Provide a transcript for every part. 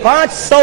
500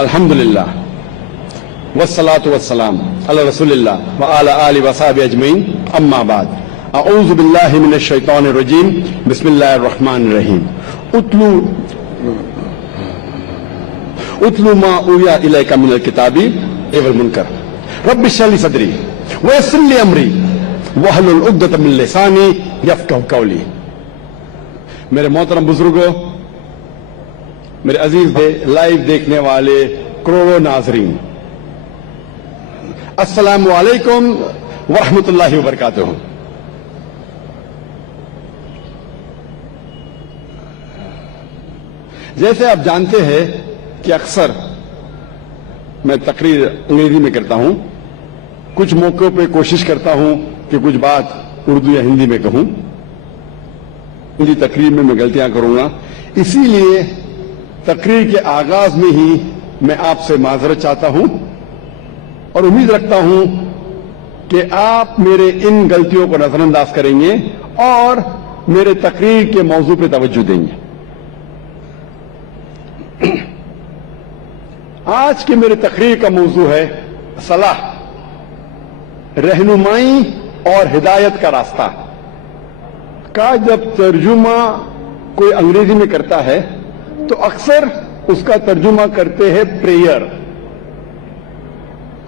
الحمدللہ والصلاة والسلام علی رسول اللہ وعلی آلہ وصحبہ اجمعین اما بعد اعوذ باللہ من الشیطان الرجیم بسم اللہ الرحمن الرحیم اتلو ما اوحی الیک من الکتاب والمنکر رب اشرح لی صدری ویسر لی امری واحلل عقدۃ من لسانی یفقہوا قولی. میرے محترم بزرگوں، میرے عزیز لائیو دیکھنے والے کروڑوں ناظرین، السلام علیکم ورحمۃ اللہ وبرکاتہ. جیسے آپ جانتے ہیں کہ اکثر میں تقریر انگریزی میں کرتا ہوں، کچھ موقعوں پہ کوشش کرتا ہوں کہ کچھ بات اردو یا ہندی میں کہوں. ہندی تقریر میں غلطیاں کروں گا، اسی لیے تقریر کے آغاز میں ہی میں آپ سے معذرت چاہتا ہوں اور امید رکھتا ہوں کہ آپ میرے ان غلطیوں کو نظر انداز کریں گے اور میرے تقریر کے موضوع پہ توجہ دیں گے. آج کے میرے تقریر کا موضوع ہے صلاح، رہنمائی اور ہدایت کا راستہ. کا جب ترجمہ کوئی انگریزی میں کرتا ہے تو اکثر اس کا ترجمہ کرتے ہیں پریئر،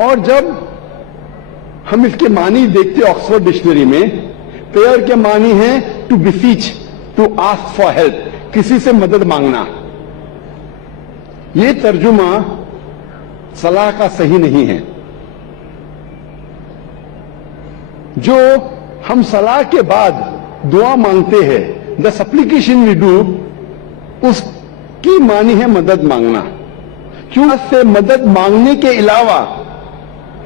اور جب ہم اس کے معنی دیکھتے ہیں آکسفورڈ ڈکشنری میں، پریئر کے معنی ہے to beseech, to ask for help, کسی سے مدد مانگنا. یہ ترجمہ صلاح کا صحیح نہیں ہے. جو ہم صلاح کے بعد دعا مانگتے ہیں، دا سپلیکیشن وی ڈو، اس کی معنی ہے مدد مانگنا. کیوں سے مدد مانگنے کے علاوہ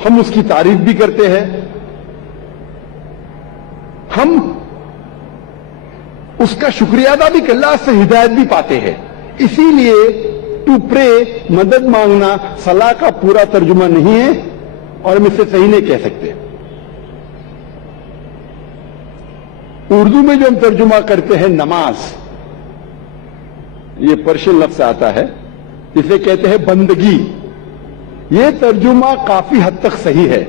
ہم اس کی تعریف بھی کرتے ہیں، ہم اس کا شکریہ ادا بھی اللہ سے ہدایت بھی پاتے ہیں. اسی لیے ٹو پرے، مدد مانگنا، صلاح کا پورا ترجمہ نہیں ہے اور ہم اسے صحیح نہیں کہہ سکتے. اردو میں جو ہم ترجمہ کرتے ہیں نماز، یہ پرشین لفظ سے آتا ہے، اسے کہتے ہیں بندگی. یہ ترجمہ کافی حد تک صحیح ہے،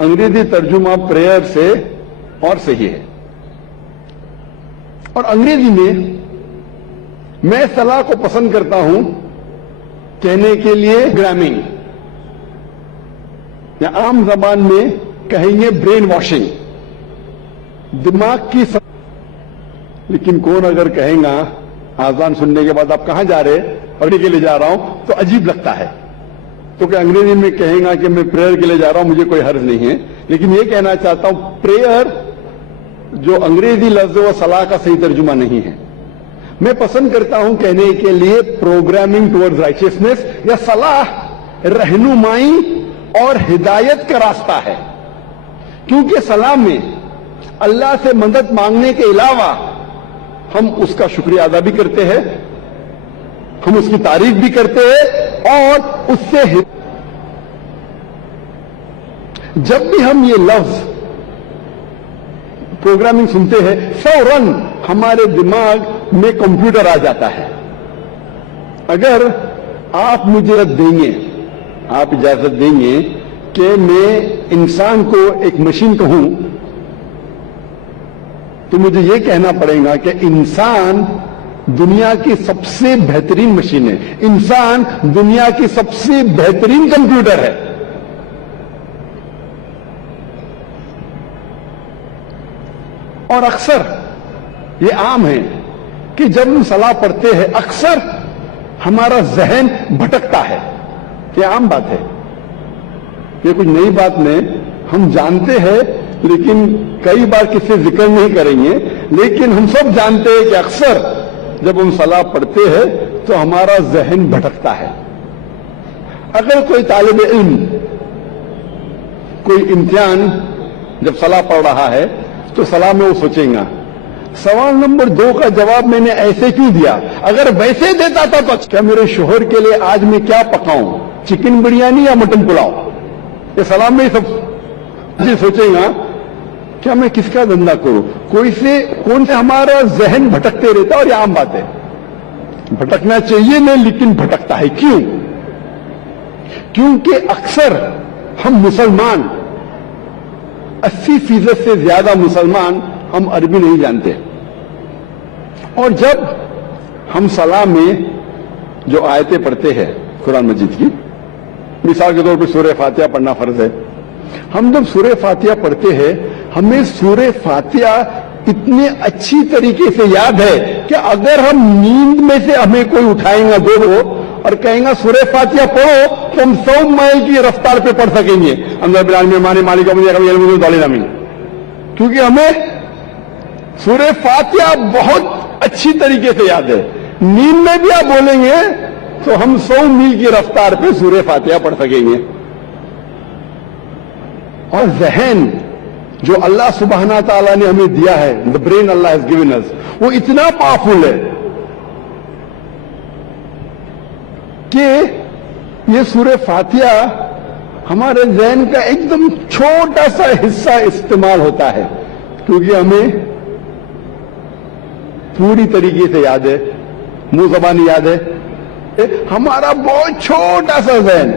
انگریزی ترجمہ پریئر سے اور صحیح ہے. اور انگریزی میں صلاح کو پسند کرتا ہوں کہنے کے لیے پروگرامنگ، یا عام زبان میں کہیں گے برین واشنگ، دماغ کی لیکن کون اگر کہیں گا آزان سننے کے بعد آپ کہاں جا رہے اور کے لیے جا رہا ہوں تو عجیب لگتا ہے. تو کہ انگریزی میں کہیں گا کہ میں پریئر کے لیے جا رہا ہوں، مجھے کوئی حرج نہیں ہے. لیکن یہ کہنا چاہتا ہوں پریئر جو انگریزی لفظ ہے وہ صلاح کا صحیح ترجمہ نہیں ہے. میں پسند کرتا ہوں کہنے کے لیے پروگرامنگ ٹورڈز رائچسنس، یا صلاح رہنمائی اور ہدایت کا راستہ ہے. کیونکہ صلاح میں اللہ سے مدد مانگنے کے علاوہ ہم اس کا شکریہ ادا بھی کرتے ہیں، ہم اس کی تعریف بھی کرتے ہیں، اور اس سے جب بھی ہم یہ لفظ پروگرامنگ سنتے ہیں فوراً ہمارے دماغ میں کمپیوٹر آ جاتا ہے. اگر آپ مجھے دیں گے، آپ اجازت دیں گے کہ میں انسان کو ایک مشین کہوں تو مجھے یہ کہنا پڑے گا کہ انسان دنیا کی سب سے بہترین مشین ہے، انسان دنیا کی سب سے بہترین کمپیوٹر ہے. اور اکثر یہ عام ہے کہ جب ہم صلاح پڑھتے ہیں اکثر ہمارا ذہن بھٹکتا ہے. یہ عام بات ہے، یہ کچھ نئی بات نہیں، ہم جانتے ہیں لیکن کئی بار کسی ذکر نہیں کریں گے. لیکن ہم سب جانتے ہیں کہ اکثر جب ہم صلاح پڑھتے ہیں تو ہمارا ذہن بھٹکتا ہے. اگر کوئی طالب علم کوئی امتحان جب صلاح پڑھ رہا ہے تو صلاح میں وہ سوچیں گا سوال نمبر 2 کا جواب میں نے ایسے کیوں دیا، اگر ویسے دیتا تھا تو کیا میرے شوہر کے لیے آج میں کیا پکاؤں، چکن بریانی یا مٹن پلاؤ. یہ صلاح میں سب سوچیں گا کیا میں کس کا دھندا کروں، کون سے ہمارا ذہن بھٹکتے رہتا ہے. اور یہ عام بات ہے، بھٹکنا چاہیے نہیں لیکن بھٹکتا ہے. کیوں؟ کیونکہ اکثر ہم مسلمان 80% سے زیادہ مسلمان ہم عربی نہیں جانتے، اور جب ہم صلاح میں جو آیتیں پڑھتے ہیں قرآن مجید کی، مثال کے طور پہ سورہ فاتحہ پڑھنا فرض ہے، ہم جب سورہ فاتحہ پڑھتے ہیں ہمیں سورہ فاتحہ اتنے اچھی طریقے سے یاد ہے کہ اگر ہم نیند میں سے ہمیں کوئی اٹھائیں گا دو اور کہیں گا سورہ فاتحہ پڑھو تو ہم 100 مائل کی رفتار پہ پڑھ سکیں گے، اندر بلال میں مانے مالک کیونکہ ہمیں سورہ فاتحہ بہت اچھی طریقے سے یاد ہے۔ نیند میں بھی آپ بولیں گے تو ہم 100 میل کی رفتار پہ سورہ فاتحہ پڑھ سکیں گے۔ اور ذہن جو اللہ سبحانہ تعالیٰ نے ہمیں دیا ہے، the brain Allah has given us، وہ اتنا پاورفل ہے کہ یہ سورہ فاتحہ ہمارے ذہن کا ایک دم چھوٹا سا حصہ استعمال ہوتا ہے، کیونکہ ہمیں پوری طریقے سے یاد ہے، منہ زبانی یاد ہے، ہمارا بہت چھوٹا سا ذہن،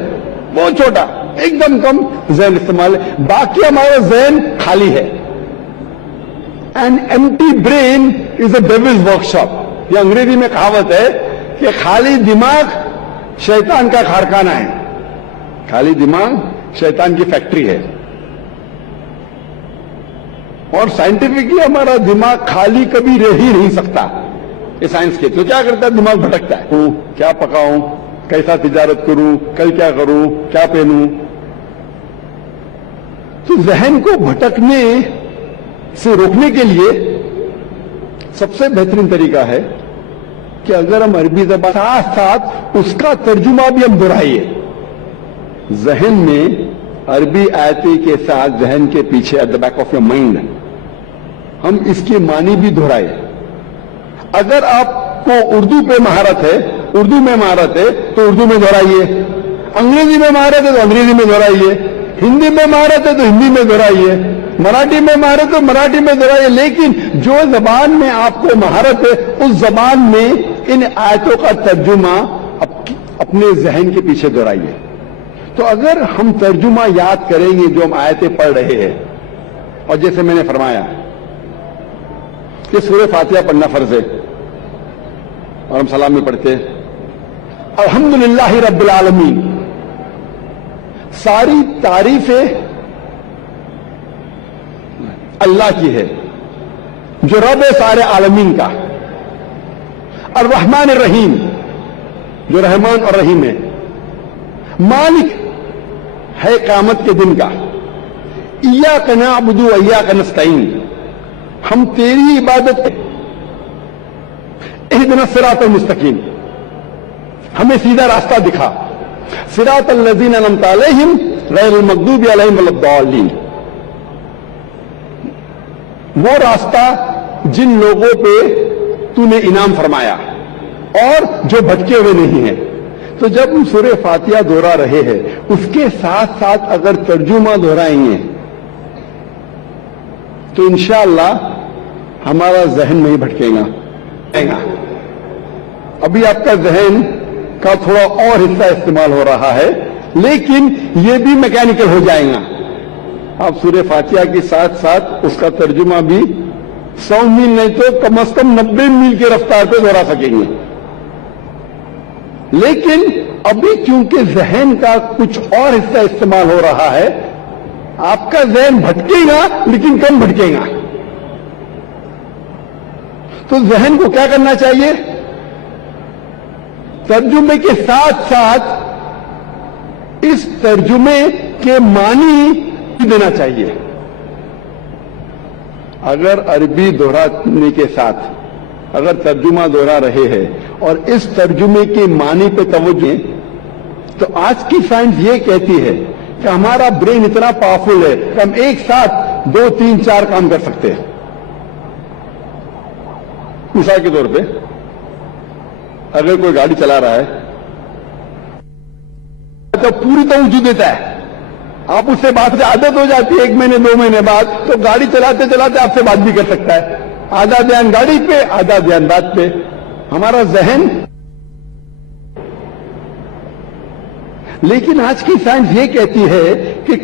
بہت چھوٹا، ایک دم کم ذہن استعمال ہے، باقی ہمارا ذہن خالی ہے۔ An empty brain is a devil's workshop، یہ انگریزی میں کہاوت ہے کہ خالی دماغ شیطان کا کارخانہ ہے، خالی دماغ شیطان کی فیکٹری ہے۔ اور سائنٹیفکلی ہمارا دماغ خالی کبھی رہ ہی نہیں سکتا، یہ سائنس کے تو کیا کرتا ہے، دماغ بھٹکتا ہے، کیا پکاؤں، کیسا تجارت کروں، کل کیا کروں، کیا پہنوں۔ تو ذہن کو بھٹکنے سے روکنے کے لیے سب سے بہترین طریقہ ہے کہ اگر ہم عربی زبان ساتھ ساتھ اس کا ترجمہ بھی ہم دہرائیے، ذہن میں عربی آیتیں کے ساتھ ذہن کے پیچھے at the back of your mind ہم اس کی معنی بھی دہرائے۔ اگر آپ کو اردو پہ مہارت ہے، اردو میں مہارت ہے تو اردو میں دہرائیے، انگریزی میں مہارت ہے تو انگریزی میں دہرائیے، ہندی میں مہارت ہے تو ہندی میں دہرائیے، مراٹھی میں مہارت ہے تو مراٹھی میں دہرائیے، لیکن جو زبان میں آپ کو مہارت ہے اس زبان میں ان آیتوں کا ترجمہ اپنے ذہن کے پیچھے دہرائیے۔ تو اگر ہم ترجمہ یاد کریں گے جو ہم آیتیں پڑھ رہے ہیں، اور جیسے میں نے فرمایا کہ سورہ فاتحہ پڑھنا فرض ہے اور ہم سلام میں پڑھتے ہیں الحمدللہ رب العالمین، ساری تعریفیں اللہ کی ہے جو رب ہے سارے عالمین کا، الرحمن الرحیم جو رحمان اور رحیم ہے، مالک ہے قیامت کے دن کا، ایاک نعبد و ایاک نستعین، ہم تیری عبادت کریں، اہدنا الصراط المستقیم، ہمیں سیدھا راستہ دکھا، صراط الذین انعمت علیہم غیر المغضوب علیہم ولا الضالین، وہ راستہ جن لوگوں پہ تو نے انعام فرمایا اور جو بھٹکے ہوئے نہیں ہیں۔ تو جب ہم سورہ فاتحہ دہرا رہے ہیں اس کے ساتھ ساتھ اگر ترجمہ دہرائیں گے تو انشاءاللہ ہمارا ذہن نہیں بھٹکے گا۔ ابھی آپ کا ذہن کا تھوڑا اور حصہ استعمال ہو رہا ہے لیکن یہ بھی میکینیکل ہو جائے گا۔ آپ سورہ فاتحہ کے ساتھ ساتھ اس کا ترجمہ بھی 100 میل نہیں تو کم از کم 90 میل کی رفتار پہ دہرا سکیں گے، لیکن ابھی کیونکہ ذہن کا کچھ اور حصہ استعمال ہو رہا ہے آپ کا ذہن بھٹکے گا لیکن کم بھٹکے گا۔ تو ذہن کو کیا کرنا چاہیے، ترجمے کے ساتھ ساتھ اس ترجمے کے معنی دینا چاہیے۔ اگر عربی دہرانے کے ساتھ اگر ترجمہ دہرا رہے ہیں اور اس ترجمے کے معنی پہ توجہ ہے تو آج کی سائنس یہ کہتی ہے کہ ہمارا برین اتنا پاورفل ہے کہ ہم ایک ساتھ 2 3 4 کام کر سکتے ہیں۔ مثال کے طور پہ اگر کوئی گاڑی چلا رہا ہے تو پوری توجہ دیتا ہے، آپ اس سے بات سے عادت ہو جاتی ہے، 1 مہینے 2 مہینے بعد تو گاڑی چلاتے چلاتے آپ سے بات بھی کر سکتا ہے، آدھا دھیان گاڑی پہ آدھا دھیان بات پہ۔ ہمارا ذہن لیکن آج کی سائنس یہ کہتی ہے کہ